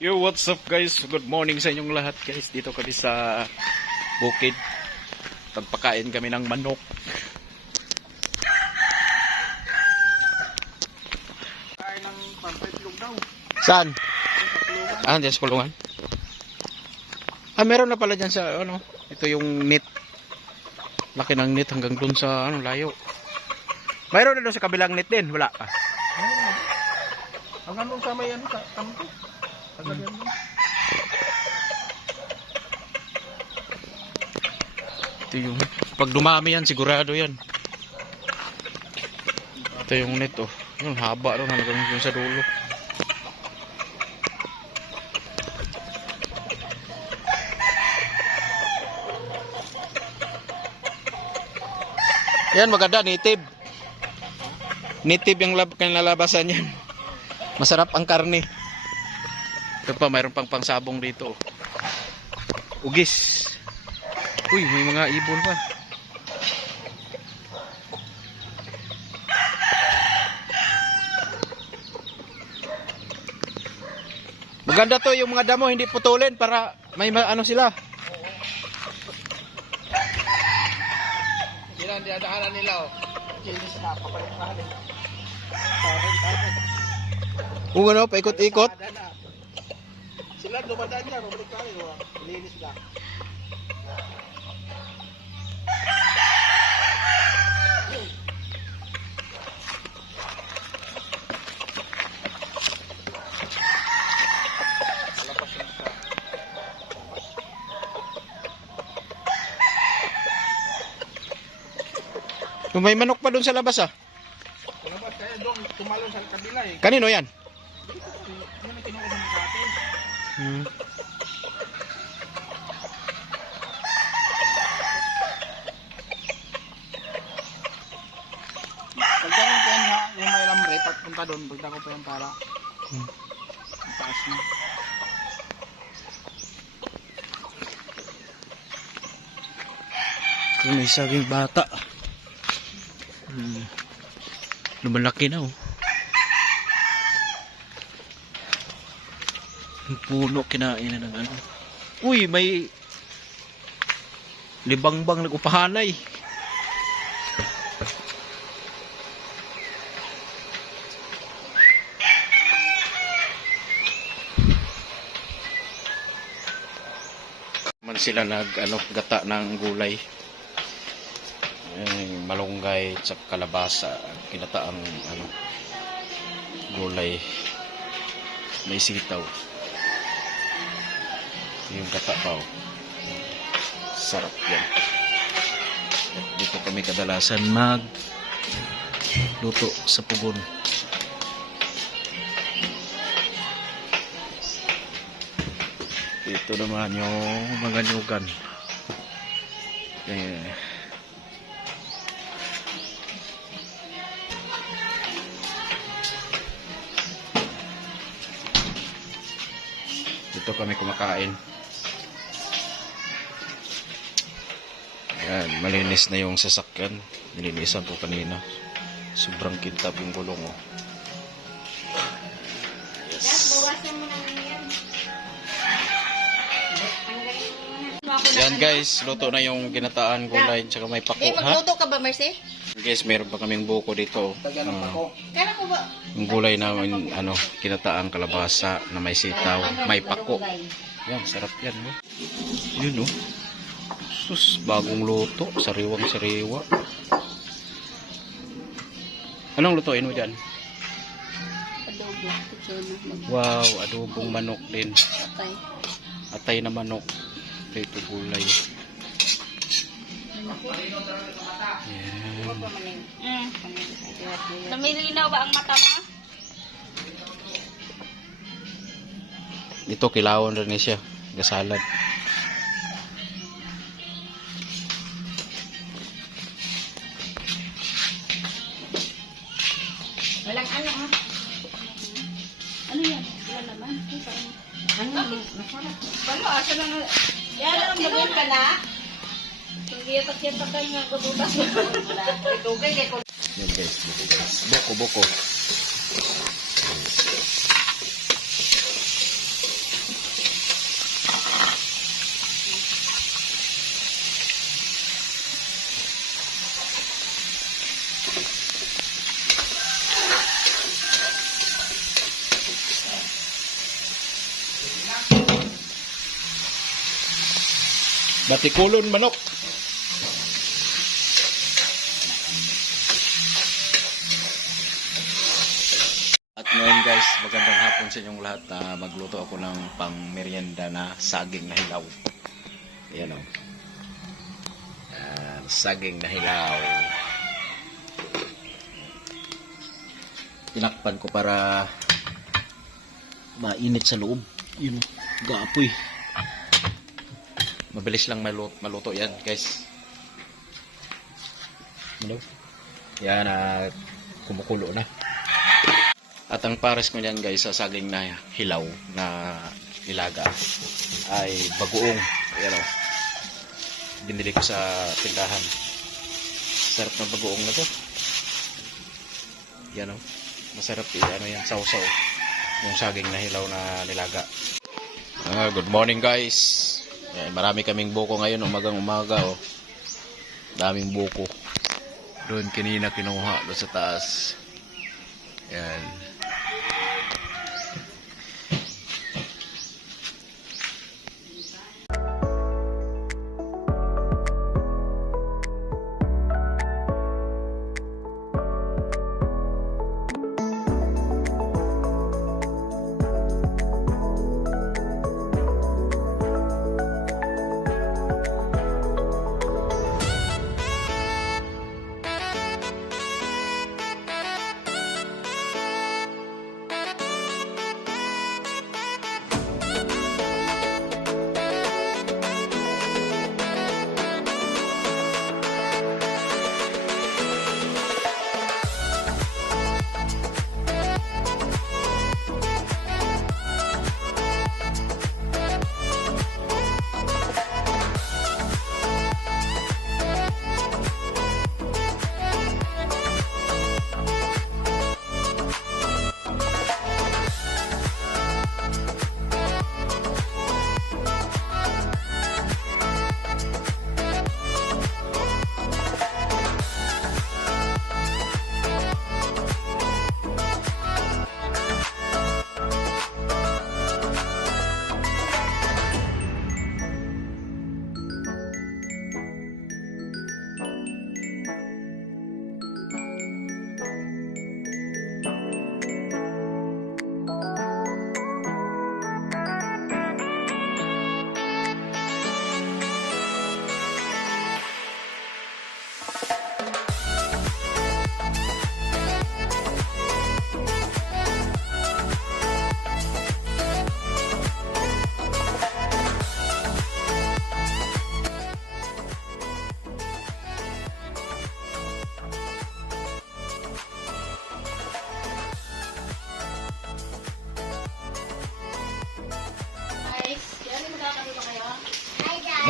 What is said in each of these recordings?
Yo, what's up guys? Good morning sa inyong lahat guys. Dito kami sa bukid. Pagpakain kami ng manok. Kain ng pampaitlog daw. Saan? Sa kulungan. Diyan sa kulungan. Meron na pala dyan sa ano. Ito yung net. Laki ng net hanggang dun sa layo. Mayroon na doon sa kabilang net din. Wala pa. Hanggang nung sa may kampo. Kagalian mo. Ito yung pag dumami yan sigurado yan. Ito yung net oh. Yung haba doon hanggang dun sa dulo. Yan maganda, native. Native yung kinalabasan yan. Masarap ang karne. Ito pa, mayroon pang pangsabong dito. Ugis. Uy, may mga ibon pa. Maganda to yung mga damo, hindi putulin para may ano sila. Sila ang dinadaanan nila oh. Kinis na, papalit-palit. Kung ano, paikot-ikot. Sila dumadaan niya, papalit-palit oh. Linis na. May manok pa doon sa labas ah. Kalabas kaya doon, tumalon sa kabila eh. Kanino yan? Yun ang kinuha mo sa atin. Pagdako ko yan ha, yung may lambre, pagpunta doon, pagdako pa yan para ang taas na. Yung may saging bata. Lumalaki na oh. Yung puno kinain na ng ano. Uy, may libangbang nag-upahanay. Man sila gata ng gulay. Malunggay at kalabasa, kinataang gulay, may sitaw, yung gata pa oh. Sarap yan. At dito kami kadalasan mag luto sa pugon. Dito naman yung mga nyugan. Dito kami kumakain. Ayan, malinis na yung sasakyan. Nilinisan ko kanina. Sobrang kintab yung gulong oh. Yes. Yan guys, luto na yung ginataan gulay tsaka may pako ha. Magluto ka ba, Mercy? Guys, meron pa kaming buko dito. Tagyan ng pako. Kaya ko ba? Yung gulay namin kinataang kalabasa na may sitaw, may pako. Yan, sarap yan no. Yun no. Sus, bagong luto, sariwang sariwa. Anong lutuin mo dyan? Adobo. Wow, adobong manok din. Patay. Atay na manok. Ito gulay. Yan. Namilinaw ba ang mata mo? Ito kilawon rin siya. Gasalad. Walang ano ha? Ano yan? Wala naman. Ano? Masarap. Ano? Asa na nga? Yan ang gawin ka na? Hindi yatak-yatak ka nga gabutas mo. Ito kay Yan guys, buko guys. Buko. Batikulon manok. At ngayon guys, magandang hapon sa inyong lahat. Magluto ako ng pang merienda na saging na hilaw. Ayan o. Saging na hilaw. Tinakpan ko para mainit sa loob. Yun o, gaapoy. Mabilis lang maluto yan guys. Hello? Yan, kumukulo na. At ang pares ko niyan guys sa saging na hilaw na nilaga ay bagoong. Ayan o. Binili ko sa tindahan. Sarap ng bagoong na to. Yan o. Masarap ano yan, sausaw. Yung saging na hilaw na nilaga. Good morning guys. Ayan, marami kaming buko ngayon umagang-umaga oh. Daming buko. Doon kanina kinuha doon sa taas. Ayan.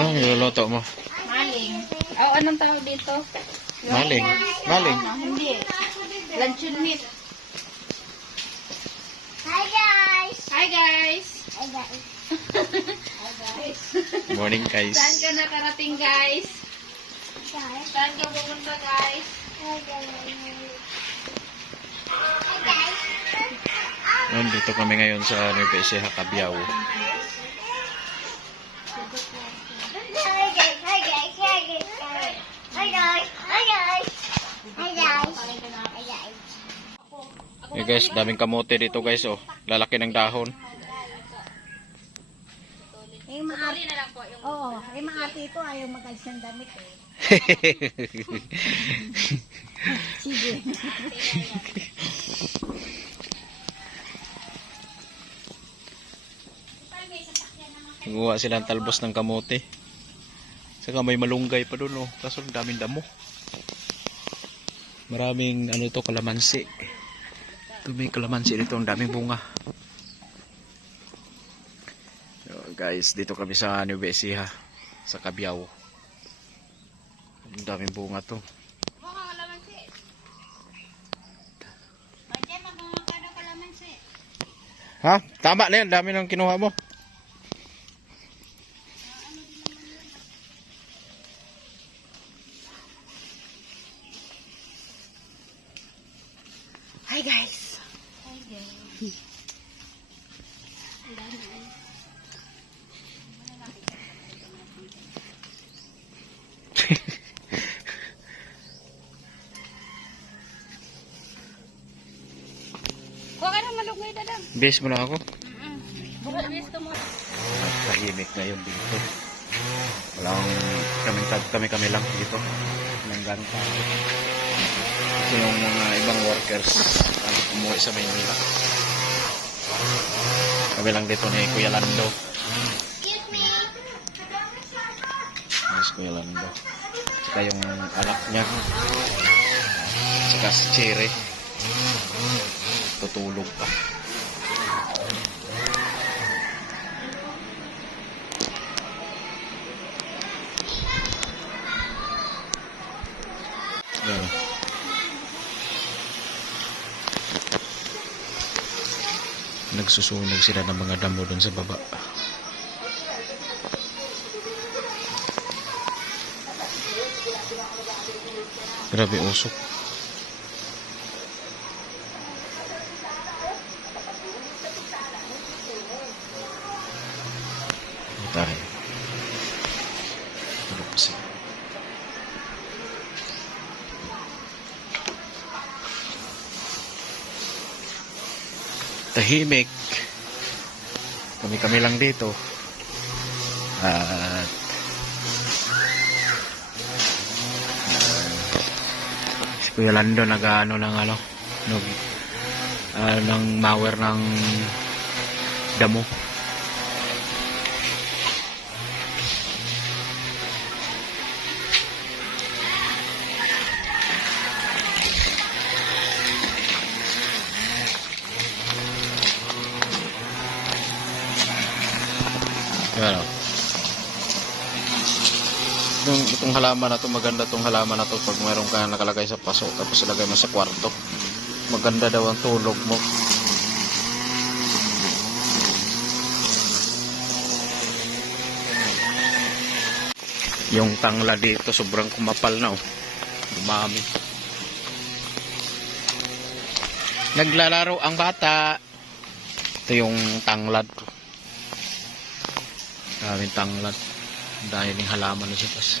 Ano niluluto mo? Maling. Oh, anong tawag dito? Maling. Maling. Hindi. Luncheon meat. Hi guys! Hi guys! Hi guys! Morning guys. Saan ka nakarating guys? Guys! Saan ka pupunta guys? Hi guys! Hi guys! Nandito kami ngayon sa Nueva Ecija, Cabiao. Hi guys! Hi guys! Hi guys! Hi guys! Hi guys! Hi guys! Hi guys! Eh guys, daming kamote dito guys oh. Lalaki ng dahon. Yung maarte, oo, yung maarte ito ayaw mag-alis ng damit eh. Sige. Gumawa silang talbos ng kamote. Saka may malunggay pa doon oh. Kaso ang daming damo. Maraming ano to, kalamansi. Ito may kalamansi dito, ang daming bunga. So, guys, dito kami sa Nueva Ecija, sa Cabiao. Ang daming bunga to. Ha? Tama na yan, dami nang kinuha mo. Hi guys! Base mo na ako. Buka, gusto mo. Tahimik ngayon dito. Walang kami lang dito. Nanggang pa. Kasi yung mga ibang workers umuwi sa Maynila. Kami lang dito ni Kuya Lando. Excuse me. Yes, Kuya Lando. Saka yung anak niya. Saka si Cherry. Tutulog pa. Yan. Nagsusunog sila ng mga damo dun sa baba. Grabe usok. Tayo. Ano pa siya? Tahimik. Kami lang dito. At si Kuya Lando nag-ano ng ng mower ng damo. Ano? Itong halaman na to, maganda tong halaman na to pag mayroon ka nakalagay sa paso tapos ilagay mo sa kwarto. Maganda daw ang tulog mo. Yung tangla dito sobrang kumapal na oh. Dumami. Naglalaro ang bata. Ito yung tanglad. Daming tanglad. Dahil yung halaman na siya.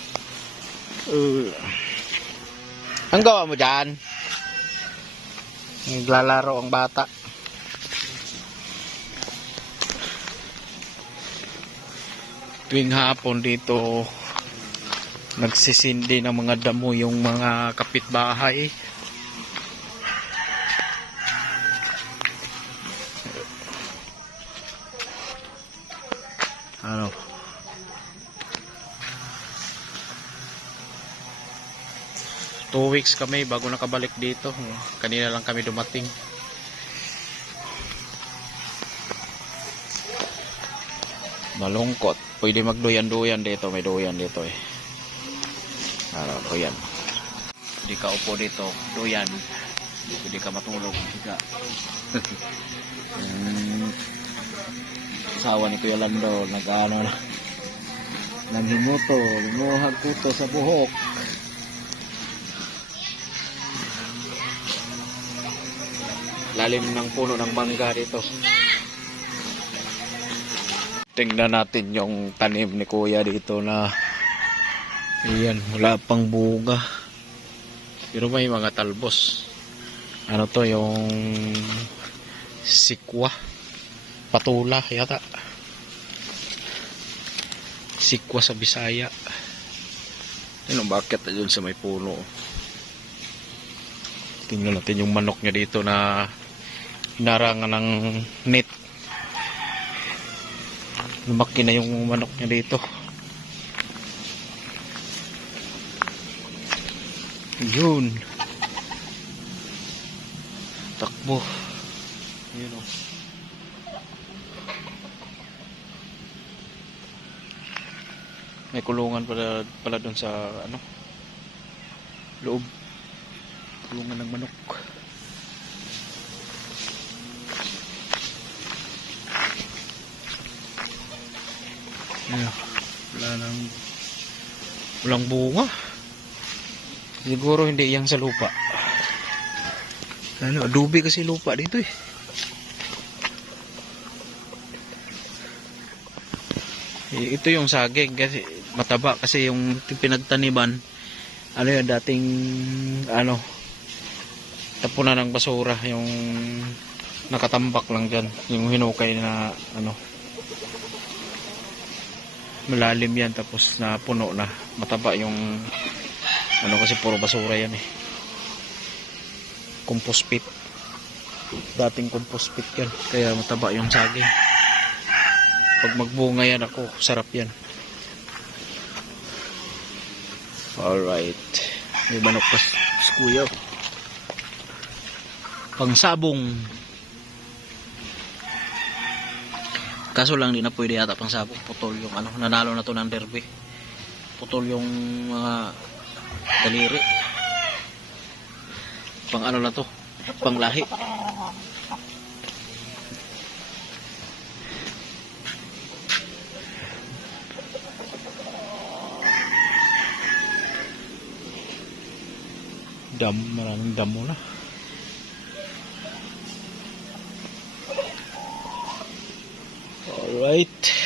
Ang gawa mo dyan? Naglalaro ang bata. Tuwing hapon dito nagsisindi ng mga damo yung mga kapitbahay. Ano? Two weeks kami bago nakabalik dito. Kanina lang kami dumating. Malungkot. Pwede magduyan-duyan dito. May duyan dito eh. Ano, duyan. Hindi ka upo dito. Duyan. Hindi ka matulog. Higa. Asawa ni Kuya Lando. Nag-ano na. Naghimuto. Lumuhag kuto sa buhok. Lalim ng puno ng mangga dito. Tingnan natin yung tanim ni Kuya dito na ayan, wala pang bunga. Pero may mga talbos. Ano to yung sikwa. Patula yata. Sikwa sa Bisaya. Ano bakit doon sa may puno? Tingnan natin yung manok niya dito na hinarangan ng net. Lumaki na yung manok niya dito. Yun. Takbo. Yun o. May kulungan pala doon sa ano loob. Kulungan ng manok. Ayan, walang bunga. Siguro hindi yang sa lupa. Ano, adobe kasi lupa dito eh. Ito yung saging kasi mataba kasi yung pinagtaniman ano yun dating ano tapunan ng basura yung nakatambak lang dyan. Yung hinukay na ano, malalim yan, tapos na puno na, mataba yung ano, kasi puro basura yan eh. Compost pit, dating compost pit yan, kaya mataba yung saging. Pag magbunga yan ako, sarap yan. Alright, may manok pa si kuya, pang sabong. Kaso lang di na pwede yata pang sabong, putol yung ano, nanalo na to ng derby, putol yung mga daliri. Pang ano na to, pang lahi. Maraming damo na. Alright.